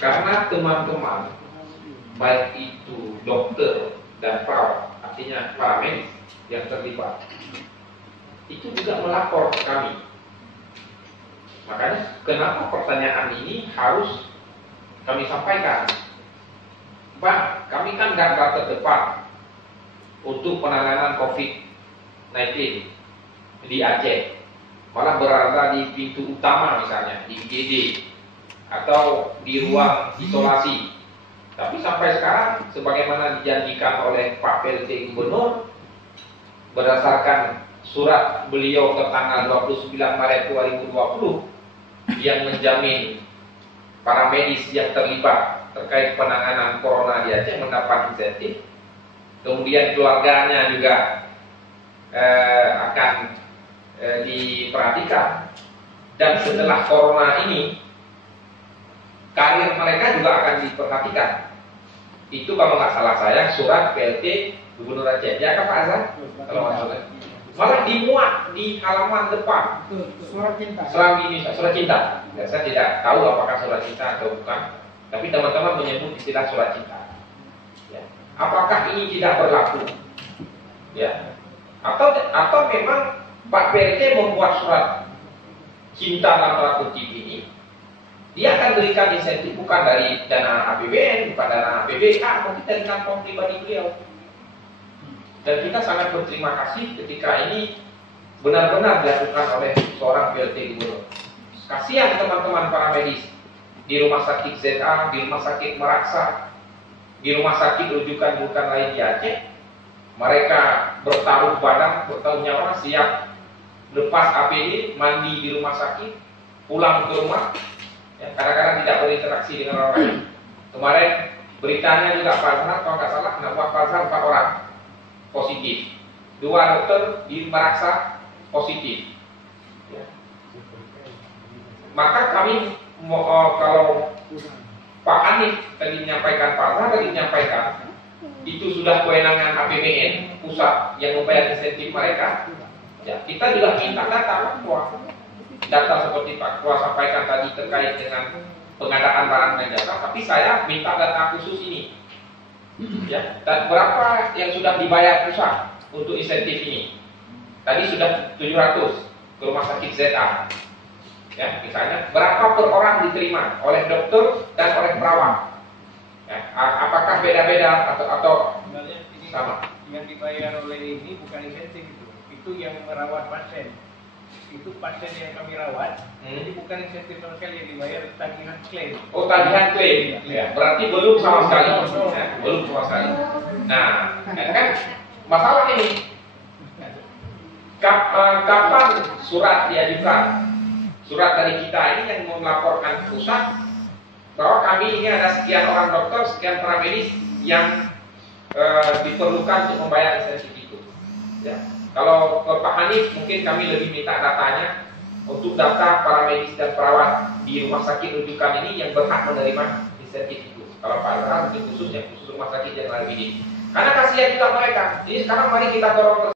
Karena teman-teman, baik itu dokter dan perawat, artinya para medis yang terlibat, itu juga melapor ke kami. Makanya kenapa pertanyaan ini harus kami sampaikan. Pak, kami kan garda terdepan untuk penanganan COVID-19 di Aceh. Malah berada di pintu utama misalnya, di IGD atau di ruang isolasi. Tapi sampai sekarang, sebagaimana dijanjikan oleh Pak PLT Gubernur, berdasarkan surat beliau ke tanggal 29 Maret 2020 yang menjamin para medis yang terlibat terkait penanganan corona di Aceh mendapat insentif, kemudian keluarganya juga akan diperhatikan, dan setelah corona ini karir mereka juga akan diperhatikan. Itu kalau nggak salah saya surat PLT Gubernur Aceh, ya kan Pak Azhar? Kalau nggak salah, malah dimuat di halaman depan. Surat cinta. Surat cinta. Ya, saya tidak tahu apakah surat cinta atau bukan, tapi teman-teman menyebut istilah surat cinta. Ya. Apakah ini tidak berlaku? Ya. Atau memang Pak PLT membuat surat cinta dalam tanda kutip ini, dia akan berikan insentif bukan dari dana APBN, bukan dana APBA, tapi dari kantong pribadi beliau. Dan kita sangat berterima kasih ketika ini benar-benar dilakukan oleh seorang PLT Gubernur. Kasihan teman-teman para medis di rumah sakit ZA, di rumah sakit Meraksa, di rumah sakit rujukan lain di Aceh. Mereka bertaruh badan, bertaruh nyawa, siap lepas APD, mandi di rumah sakit, pulang ke rumah, ya, kadang-kadang tidak berinteraksi dengan orang lain. Kemarin beritanya juga Pak Azhar, kalau nggak salah, Pak Azhar 4 orang positif, 2 dokter di Meraksa positif. Ya. Maka kami kalau Pak Hanif tadi menyampaikan, Pak Azhar tadi menyampaikan, itu sudah kewenangan APBN pusat yang membayar insentif mereka. Ya, kita juga minta data Pak, data seperti Pak Ketua sampaikan tadi terkait dengan pengadaan barang dan jasa, tapi saya minta data khusus ini. Ya, dan berapa yang sudah dibayar pusat untuk insentif ini? Tadi sudah 700 ke rumah sakit ZA. Ya, misalnya berapa per orang diterima oleh dokter dan oleh perawat? Ya, apakah beda-beda atau sama? Yang dibayar oleh ini bukan insentif itu yang merawat pasien. Itu pasien yang kami rawat, jadi bukan insentif sama sekali, yang dibayar tagihan klaim. Oh, tagihan klaim. Ya, berarti belum sama sekali. Ya, belum sama sekali. Nah, kan masalah ini. Kapan surat diajukan? Surat dari kita ini yang melaporkan ke pusat bahwa kami ini ada sekian orang dokter, sekian para medis yang diperlukan untuk membayar insentif itu. Ya. Kalau ke Pak Hanif mungkin kami lebih minta datanya untuk data para medis dan perawat di rumah sakit rujukan ini yang berhak menerima insentif itu. Kalau Pak Azhar mungkin khusus rumah sakit yang lain ini. Karena kasihan juga mereka. Jadi sekarang mari kita dorong